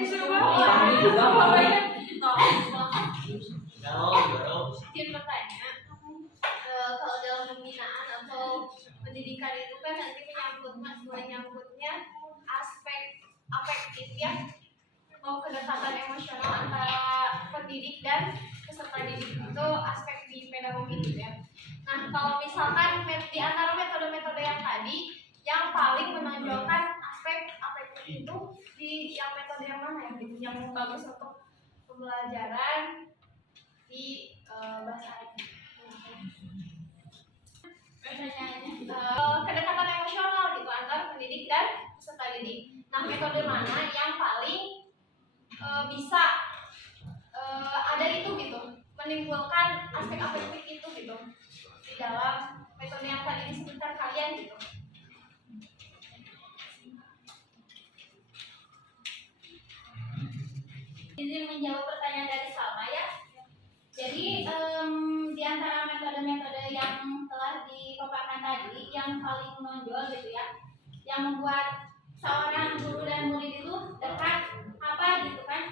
disuruh bawa. Mungkin bertanya, kalau dalam pembinaan atau pendidikan itu kan nanti menyangkutnya aspek afektif ya, mau kedekatan emosional antara pendidik dan peserta didik itu aspek di pedagogi gitu ya. Nah kalau misalkan di antara metode-metode yang tadi yang paling menonjolkan aspek afektif itu di yang metode yang mana ya gitu, yang bagus untuk pembelajaran di bahasa Arab. Kedekatan emosional gitu antara pendidik dan peserta didik. Nah metode mana yang paling bisa ada itu gitu, menimbulkan aspek afektif itu gitu di dalam metode yang tadi disebutkan kalian gitu. Izin menjawab pertanyaan dari Salma ya. Jadi di antara metode-metode yang telah dipaparkan tadi, yang paling menonjol gitu ya, yang membuat seorang guru dan murid itu dekat apa gitu kan?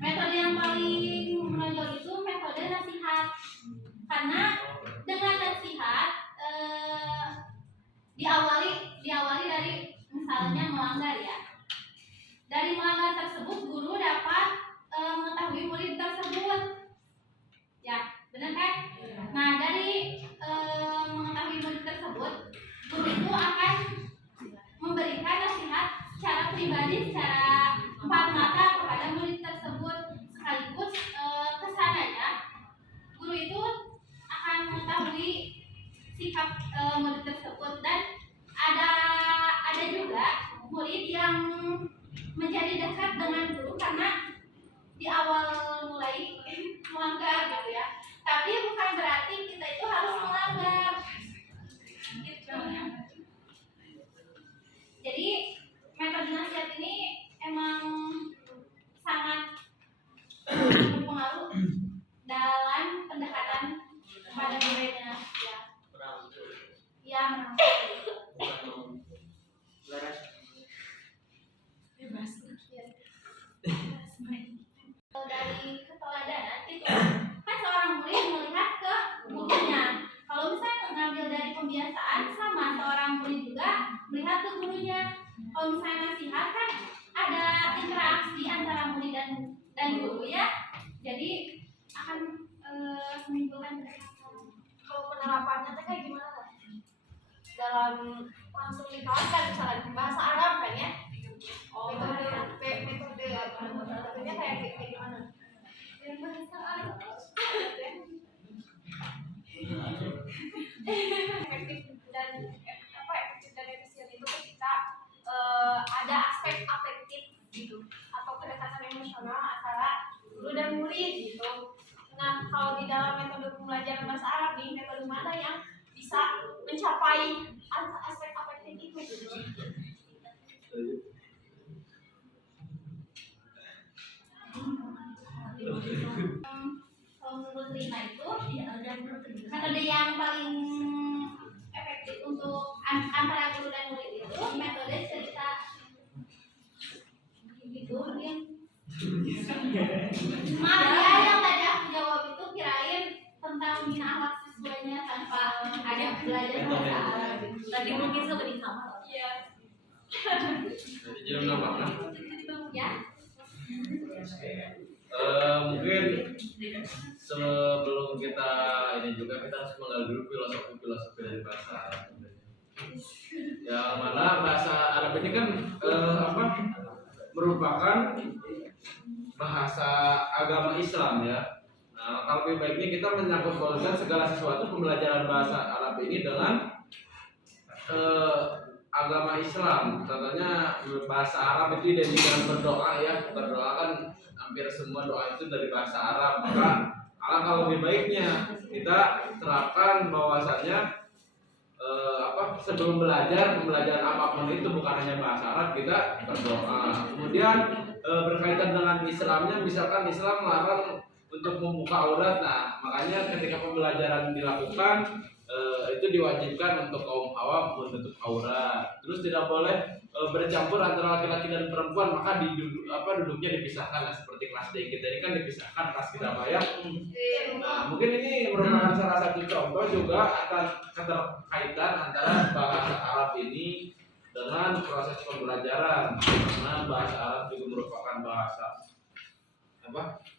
Metode yang paling menonjol itu metode nasihat, karena dengan nasihat diawali dari misalnya melanggar ya. Dari melanggar tersebut guru dapat mengetahui murid tersebut, ya benar kan? Nah dari mengetahui murid tersebut, guru itu akan memberikan nasihat secara pribadi, secara empat mata kepada murid tersebut, sekaligus kesananya guru itu akan mengetahui sikap murid tersebut. Dan ada juga murid yang menjadi dekat dengan guru karena di awal mulai melanggar gitu ya, tapi bukan berarti kita itu harus melanggar gitu. Jadi metode nasihat ini emang sangat berpengaruh dalam pendekatan kepada muridnya ya. Ya, dari keteladanan itu kan seorang murid melihat ke gurunya. Kalau misalnya ngambil dari pembiasaan, sama seorang murid juga melihat ke gurunya. Kalau misalnya nasihat kan ada interaksi antara murid dan guru ya, jadi akan menimbulkan kedekatan. Kalau penerapannya teh kayak gimana? Dalam langsung diterapkan misalnya bahasa Arab kan ya? Metodenya kayak gimana? Yang bahasa Arab. Efektif dan efisien itu ketika ada aspek afektif gitu atau kedekatan emosional antara guru dan murid gitu. Nah kalau di dalam metode pembelajaran bahasa Arab nih, metode mana yang bisa mencapai aspek afektif itu gitu? Kalau menurut Lina itu metode yang paling efektif untuk antara guru dan murid itu metode cerita gitu mungkin. Maaf ya, yang tadi aku jawab itu kirain tentang bina akhlak siswanya tanpa ada belajar bahasa Arab. Tadi mungkin seperti sama. Iya. Jadi nambahkan. Ya. Mungkin sebelum kita ini juga kita harus mengenal dulu filosofi dari bahasa Arab. Yang mana bahasa Arab ini kan merupakan bahasa agama Islam ya. Nah, kalau lebih baiknya kita menyangkut pautkan segala sesuatu pembelajaran bahasa Arab ini dengan agama Islam. Contohnya bahasa Arab itu identik dengan berdoa ya. Berdoa kan hampir semua doa itu dari bahasa Arab. Maka kalau lebih baiknya kita terapkan bahwasannya sebelum pembelajaran apapun itu bukan hanya bahasa Arab, kita berdoa. Kemudian berkaitan dengan Islamnya, misalkan Islam melarang untuk membuka aurat. Nah, makanya ketika pembelajaran dilakukan itu diwajibkan untuk kaum bahwa menutup aurat. Terus tidak boleh bercampur antara laki-laki dan perempuan, maka duduknya dipisahkan. Nah, seperti kelas D kita ini kan dipisahkan kelas kita bayar. Nah, mungkin ini merupakan salah satu contoh juga akan keterkaitan antara bahasa Arab ini dengan proses pembelajaran, karena bahasa Arab juga merupakan bahasa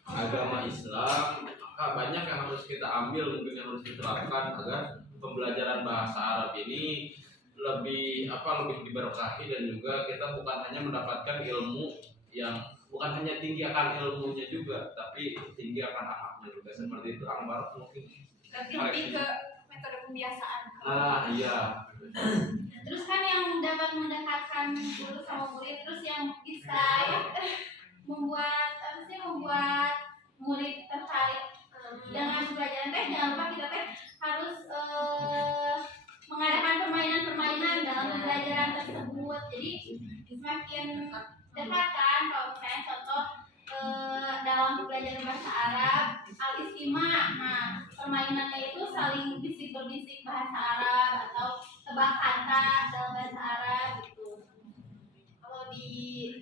agama Islam. Maka banyak yang harus kita ambil, mungkin yang harus diterapkan agar pembelajaran bahasa Arab ini lebih diberkahi, dan juga kita bukan hanya mendapatkan ilmu yang bukan hanya tinggi akan ilmunya juga, tapi tinggi akan akhlaknya juga. Seperti itu Akbar mungkin. Berarti lebih ke metode pembiasaan. Iya. Terus kan yang dapat mendekatkan guru sama murid, terus yang bisa ya membuat murid tertarik dengan pelajaran teh, jangan lupa kita teh harus mengadakan permainan-permainan dalam pembelajaran tersebut. Jadi semakin dekat kan, kalau misalnya contoh dalam pembelajaran bahasa Arab al-istima', nah permainannya itu saling bisik-berbisik bahasa Arab atau tebak kata dalam bahasa Arab gitu. Kalau di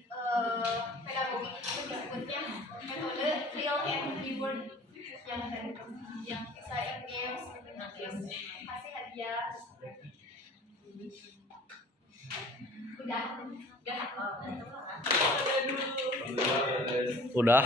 pedagogi itu disebutnya metode real and reward, yang bisa games, kasih hadiah. Udah. Alhamdulillah, Udah.